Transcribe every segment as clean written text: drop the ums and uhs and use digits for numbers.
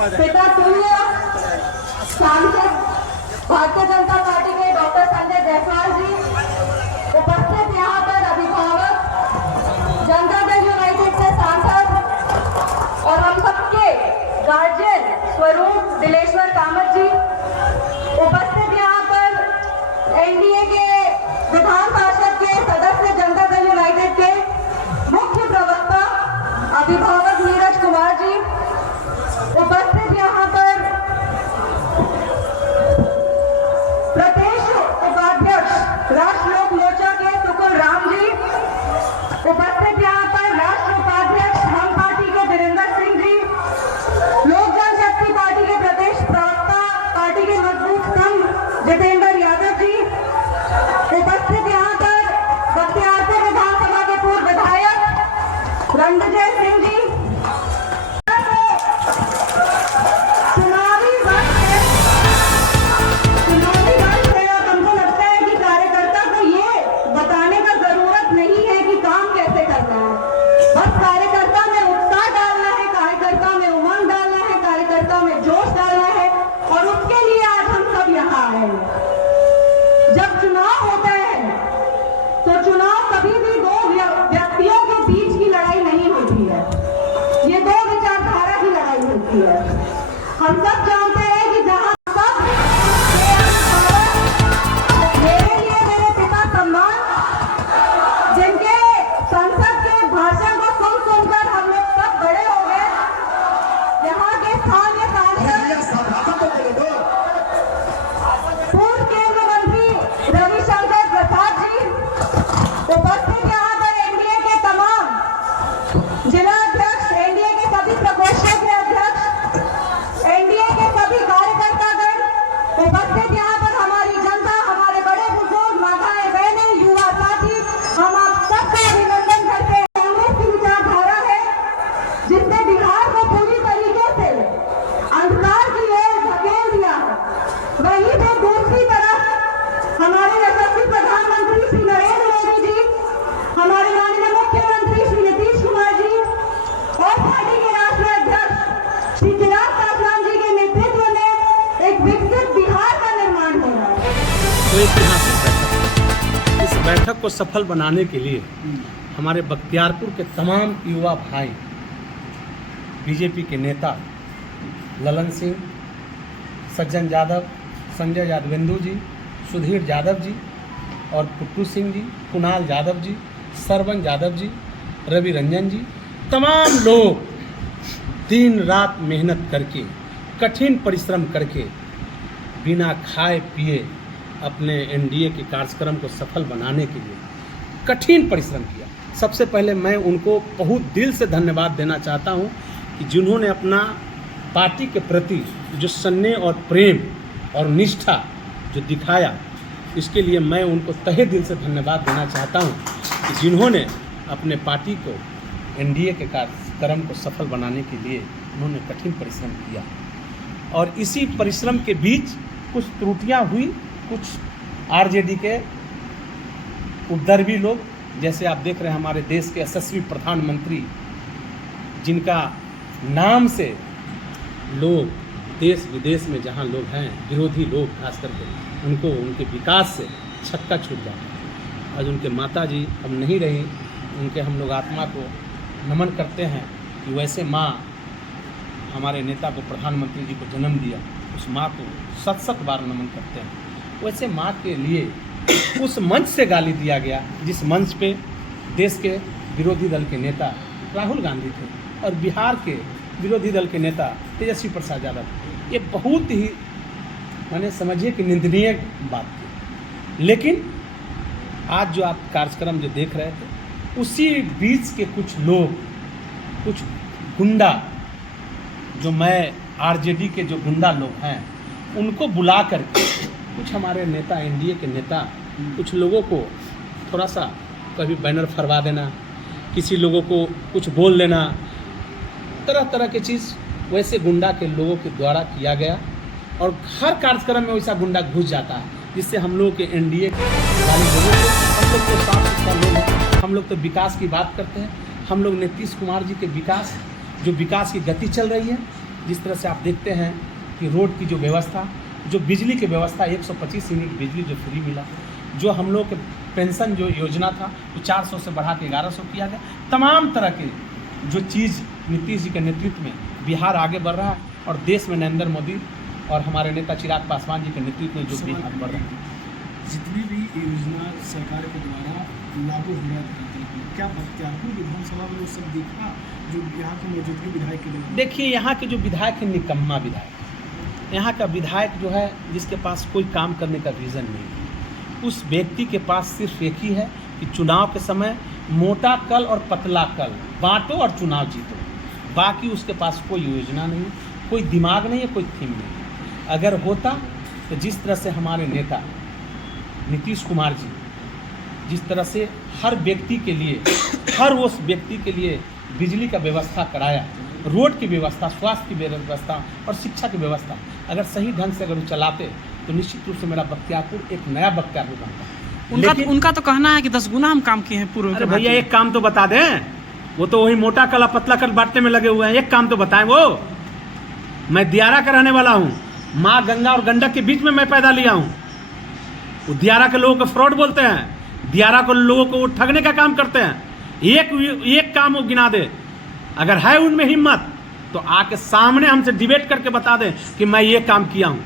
पिता तुल्य सांसद भारतीय जनता पार्टी के डॉक्टर संजय जायसवाल जी उपस्थित, यहाँ पर अभिभावक, जनता दल यूनाइटेड के सांसद और हम सबके गार्जियन स्वरूप दिलेश्वर कामत जी उपस्थित, यहाँ पर एनडीए के विधान पार्षद के सदस्य, जनता दल यूनाइटेड के मुख्य प्रवक्ता अभिभावक नीरज कुमार जी उपस्थित, यहाँ पर प्रदेश उपाध्यक्ष राष्ट्र लोक मोर्चा के सुकुल राम जी उपस्थित, यहाँ पर राष्ट्र उपाध्यक्ष हम पार्टी के वीरेंद्र सिंह जी, लोक जनशक्ति पार्टी के प्रदेश प्रवक्ता पार्टी के मजबूत स्तंभ जितेंद्र यादव जी उपस्थित, यहाँ पर बख्तियारपुर विधानसभा के पूर्व विधायक रणविजय सिंह जी। चुनावी वक्त है और हमको लगता है कि कार्यकर्ता को ये बताने का जरूरत नहीं है कि काम कैसे करना है, बस कार्यकर्ता में उत्साह डालना है, कार्यकर्ता में उमंग डालना है, कार्यकर्ता में जोश डालना है, और उसके लिए आज हम सब यहाँ आए हैं। जब चुनाव होता है तो चुनाव कभी भी दो व्यक्तियों के बीच की लड़ाई नहीं होती है, ये दो विचारधारा की लड़ाई होती है। हम सब जानते हैं कि जहां सब मेरे लिए मेरे पिता सम्मान, जिनके संसद के भाषण को सुन सुनकर हम लोग सब बड़े हो गए, यहाँ के स्थानीय सांसद पूर्व केंद्रीय मंत्री रविशंकर प्रसाद जी उपस्थित, यहाँ पर एनडीए के तमाम जिला अध्यक्ष, एनडीए के सभी प्रकोष्ठों के अध्यक्ष, एनडीए के सभी कार्यकर्तागण उपस्थित, यहाँ पर हमारी जनता, हमारे बड़े बुजुर्ग, माताएं बहनें, युवा साथी, हम आप सबका अभिनंदन करते हैं। कांग्रेस की विचारधारा है जिसने बिहार को पूरी तरीके से अंधकार की ओर धकेल दिया है, वहीं पे दूसरी तरफ हमारे यशस्वी प्रधानमंत्री श्री नरेंद्र मोदी जी, हमारे माननीय मुख्यमंत्री श्री नीतीश कुमार जी और पार्टी के राष्ट्रीय अध्यक्ष श्री चिराग पासवान जी के नेतृत्व में एक विकसित बिहार का निर्माण हो रहा है। तो ऐतिहासिक बैठक, इस बैठक को सफल बनाने के लिए हमारे बख्तियारपुर के तमाम युवा भाई, बीजेपी के नेता ललन सिंह, सज्जन यादव, संजय यादवेंदु जी, सुधीर यादव जी और पुट्टू सिंह जी, कुणाल यादव जी, सरवन यादव जी, रवि रंजन जी, तमाम लोग दिन रात मेहनत करके, कठिन परिश्रम करके, बिना खाए पिए अपने एनडीए के कार्यक्रम को सफल बनाने के लिए कठिन परिश्रम किया। सबसे पहले मैं उनको बहुत दिल से धन्यवाद देना चाहता हूं कि जिन्होंने अपना पार्टी के प्रति जो स्नेह और प्रेम और निष्ठा जो दिखाया, इसके लिए मैं उनको तहे दिल से धन्यवाद देना चाहता हूं कि जिन्होंने अपने पार्टी को एनडीए के कार्यक्रम को सफल बनाने के लिए उन्होंने कठिन परिश्रम किया। और इसी परिश्रम के बीच कुछ त्रुटियां हुई, कुछ आरजेडी के उपद्रवी लोग, जैसे आप देख रहे हैं हमारे देश के यशस्वी प्रधानमंत्री, जिनका नाम से लोग देश विदेश में जहां लोग हैं, विरोधी लोग खास करके, उनको उनके विकास से छक्का छूट जाता है। आज उनके माता जी अब नहीं रही, उनके हम लोग आत्मा को नमन करते हैं कि वैसे माँ हमारे नेता को, प्रधानमंत्री जी को जन्म दिया, उस माँ को सत सत बार नमन करते हैं। वैसे माँ के लिए उस मंच से गाली दिया गया जिस मंच पे देश के विरोधी दल के नेता राहुल गांधी थे और बिहार के विरोधी दल के नेता तेजस्वी प्रसाद यादव। ये बहुत ही मैंने समझिए कि निंदनीय बात थी। लेकिन आज जो आप कार्यक्रम जो देख रहे थे, उसी बीच के कुछ लोग, कुछ गुंडा, जो मैं आरजेडी के जो गुंडा लोग हैं, उनको बुला करके कुछ हमारे नेता, एनडीए के नेता, कुछ लोगों को थोड़ा सा कभी बैनर फरवा देना, किसी लोगों को कुछ बोल देना, तरह तरह की चीज़ वैसे गुंडा के लोगों के द्वारा किया गया। और हर कार्यक्रम में वैसा गुंडा घुस जाता है, जिससे हम लोग के एनडीए के वाले लोगों को, हम लोग तो साफ सुथरा लोग हैं, हम लोग तो विकास की बात करते हैं। हम लोग नीतीश कुमार जी के विकास, जो विकास की गति चल रही है, जिस तरह से आप देखते हैं कि रोड की जो व्यवस्था, जो बिजली की व्यवस्था, 125 यूनिट बिजली जो फ्री मिला, जो हम लोग के पेंशन जो योजना था वो 400 से बढ़ा के 1100 किया गया। तमाम तरह के जो चीज़ नीतीश जी के नेतृत्व में बिहार आगे बढ़ रहा है और देश में नरेंद्र मोदी और हमारे नेता चिराग पासवान जी के नेतृत्व में जो बिहार बढ़ रहा है। जितनी भी योजना सरकार के द्वारा लागू हो रहा था, क्या बख्तियारपुर विधानसभा में वो सब देखा जो यहाँ के मौजूदगी विधायक के द्वारा? देखिए, यहाँ के जो विधायक है निकम्मा विधायक, यहाँ का विधायक जो है जिसके पास कोई काम करने का विज़न नहीं है, उस व्यक्ति के पास सिर्फ एक ही है कि चुनाव के समय मोटा कल और पतला कल बांटो और चुनाव जीतो। बाकी उसके पास कोई योजना नहीं, कोई दिमाग नहीं है, कोई थीम नहीं है। अगर होता तो जिस तरह से हमारे नेता नीतीश कुमार जी जिस तरह से हर व्यक्ति के लिए, हर उस व्यक्ति के लिए बिजली का व्यवस्था कराया, रोड की व्यवस्था, स्वास्थ्य की व्यवस्था और शिक्षा की व्यवस्था अगर सही ढंग से अगर वो चलाते तो निश्चित रूप से मेरा बख्तियारपुर एक नया बख्तियारपुर बनता। उनका तो कहना है कि 10 गुना हम काम किए हैं पूर्व। अरे भैया, एक काम तो बता दें, वो तो वही मोटा कला पतला कल बांटने में लगे हुए हैं। एक काम तो बताएं। वो मैं दियारा का रहने वाला हूँ, माँ गंगा और गंडक के बीच में मैं पैदा लिया हूँ। वो दियारा के लोगों को फ्रॉड बोलते हैं, दियारा को लोगों को ठगने का काम करते हैं। एक काम वो गिना दे, अगर है उनमें हिम्मत तो आके सामने हमसे डिबेट करके बता दें कि मैं ये काम किया हूँ।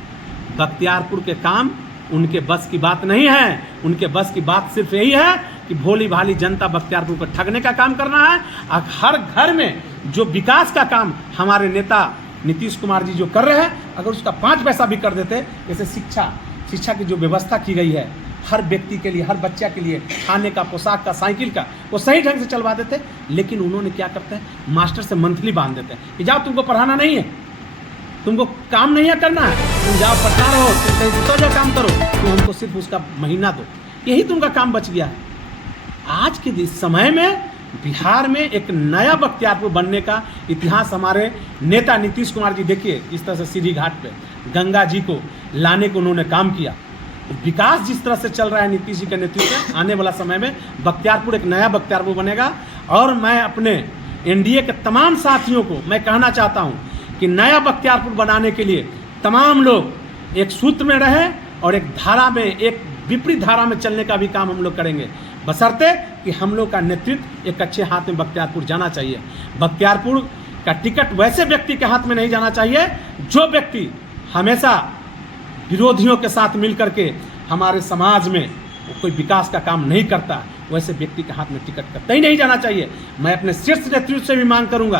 बख्तियारपुर के काम उनके बस की बात नहीं है। उनके बस की बात सिर्फ यही है कि भोली भाली जनता बख्तियारपुर को ठगने का काम करना है। और हर घर में जो विकास का काम हमारे नेता नीतीश कुमार जी जो कर रहे हैं, अगर उसका 5 पैसा भी कर देते, जैसे शिक्षा की जो व्यवस्था की गई है हर व्यक्ति के लिए, हर बच्चा के लिए, खाने का, पोशाक का, साइकिल का, वो सही ढंग से चलवा देते। लेकिन उन्होंने क्या करते हैं, मास्टर से मंथली बांध देते हैं कि जाओ, तुमको पढ़ाना नहीं है, तुमको काम नहीं है करना है, तुम जाओ पढ़ना रहो, तुम कहीं दूसरा जा काम करो, तुम हमको सिर्फ उसका महीना दो, यही तुमका काम बच गया है। आज के इस समय में बिहार में एक नया बख्तियारपुर बनने का इतिहास हमारे नेता नीतीश कुमार जी, देखिए इस तरह से सीढ़ी घाट पे गंगा जी को लाने को उन्होंने काम किया। विकास जिस तरह से चल रहा है नीतीश जी के नेतृत्व में, आने वाला समय में बख्तियारपुर एक नया बख्तियारपुर बनेगा। और मैं अपने एनडीए के तमाम साथियों को मैं कहना चाहता हूं कि नया बख्तियारपुर बनाने के लिए तमाम लोग एक सूत्र में रहें और एक धारा में, एक विपरीत धारा में चलने का भी काम हम लोग करेंगे, बशर्ते कि हम लोग का नेतृत्व एक अच्छे हाथ में बख्तियारपुर जाना चाहिए। बख्तियारपुर का टिकट वैसे व्यक्ति के हाथ में नहीं जाना चाहिए जो व्यक्ति हमेशा विरोधियों के साथ मिल करके हमारे समाज में कोई विकास का काम नहीं करता, वैसे व्यक्ति के हाथ में टिकट कतई नहीं जाना चाहिए। मैं अपने शीर्ष नेतृत्व से भी मांग करूंगा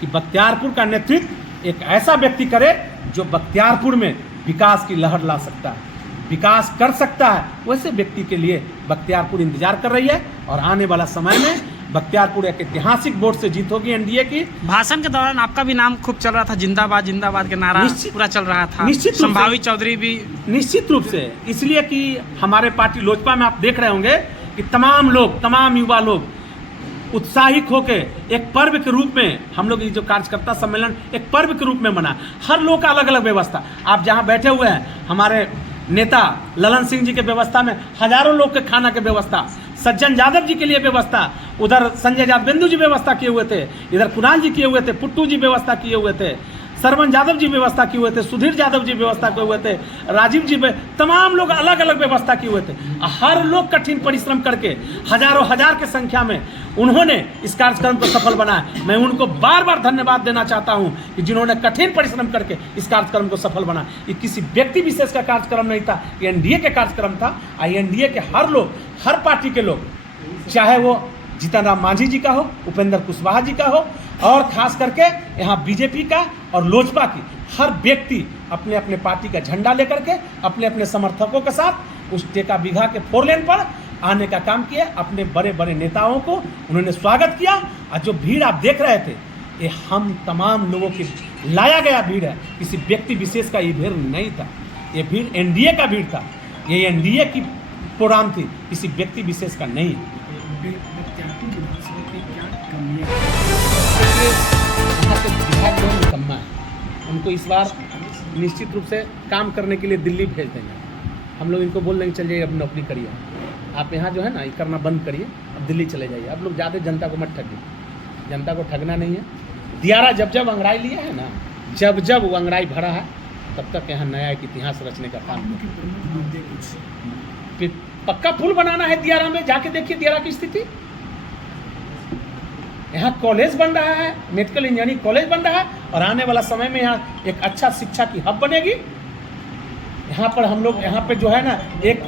कि बख्तियारपुर का नेतृत्व एक ऐसा व्यक्ति करे जो बख्तियारपुर में विकास की लहर ला सकता है, विकास कर सकता है। वैसे व्यक्ति के लिए बख्तियारपुर इंतजार कर रही है और आने वाला समय में बख्तियारपुर एक ऐतिहासिक वोट से जीत होगी एनडीए की। भाषण के दौरान आपका भी नाम खूब चल रहा था, जिंदाबाद जिंदाबाद के नारा पूरा चल रहा था। निश्चित संभावी चौधरी भी निश्चित रूप से, इसलिए कि हमारे पार्टी लोजपा में आप देख रहे होंगे कि तमाम लोग, तमाम युवा लोग उत्साहित होकर एक पर्व के रूप में हम लोग ये जो कार्यकर्ता सम्मेलन एक पर्व के रूप में मना। हर लोग का अलग अलग व्यवस्था, आप जहाँ बैठे हुए हैं हमारे नेता ललन सिंह जी के व्यवस्था में हजारों लोग के खाना के व्यवस्था, सज्जन यादव जी के लिए व्यवस्था, उधर संजय यादवेंदु जी व्यवस्था किए हुए थे, इधर कुणाल जी किए हुए थे, पुट्टू जी व्यवस्था किए हुए थे, सरवन यादव जी व्यवस्था किए हुए थे, सुधीर यादव जी व्यवस्था किए हुए थे, राजीव जी, तमाम लोग अलग अलग व्यवस्था किए हुए थे। हर लोग कठिन परिश्रम करके हजारों हजार की संख्या में उन्होंने इस कार्यक्रम को सफल बनाया। मैं उनको बार बार धन्यवाद देना चाहता हूं कि जिन्होंने कठिन परिश्रम करके इस कार्यक्रम को सफल बनाया। ये किसी व्यक्ति विशेष का कार्यक्रम नहीं था, ये एनडीए का कार्यक्रम था। एनडीए के हर लोग, हर पार्टी के लोग, चाहे वो जीतन राम मांझी जी का हो, उपेंद्र कुशवाहा जी का हो, और खास करके यहाँ बीजेपी का और लोजपा की, हर व्यक्ति अपने अपने पार्टी का झंडा लेकर के अपने अपने समर्थकों के साथ उस टेका बीघा के 4 लेन पर आने का काम किया। अपने बड़े बड़े नेताओं को उन्होंने स्वागत किया। और जो भीड़ आप देख रहे थे, ये हम तमाम लोगों की लाया गया भीड़ है, किसी व्यक्ति विशेष का ये भीड़ नहीं था। ये भीड़ एनडीए का भीड़ था, ये एनडीए की प्रोग्राम थी, किसी व्यक्ति विशेष का नहीं। यहाँ के विधायक जो निकम्मा है, उनको इस बार निश्चित रूप से काम करने के लिए दिल्ली भेज देंगे। हम लोग इनको बोल देंगे चल जाइए, अब नौकरी करिए, आप यहाँ जो है ना ये करना बंद करिए, अब दिल्ली चले जाइए। अब लोग ज़्यादा जनता को मत ठगिए, जनता को ठगना नहीं है। दियारा जब अंगड़ाई लिया है ना, जब जब वो अंगड़ाई भरा है तब तक यहाँ नया एक इतिहास रचने का काम आपके प्रमुख मुद्दे कुछ फिर पक्का पुल बनाना है दियारा में, जाके देखिए दियारा की स्थिति। यहाँ कॉलेज बन रहा है, मेडिकल इंजीनियरिंग कॉलेज बन रहा है, और आने वाला समय में यहाँ एक अच्छा शिक्षा की हब बनेगी। यहाँ पर हम लोग यहाँ पे जो है ना एक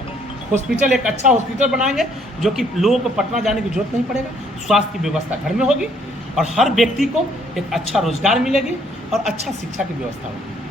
हॉस्पिटल, एक अच्छा हॉस्पिटल बनाएंगे जो कि लोगों को पटना जाने की जरूरत नहीं पड़ेगा। स्वास्थ्य की व्यवस्था घर में होगी और हर व्यक्ति को एक अच्छा रोजगार मिलेगी और अच्छा शिक्षा की व्यवस्था होगी।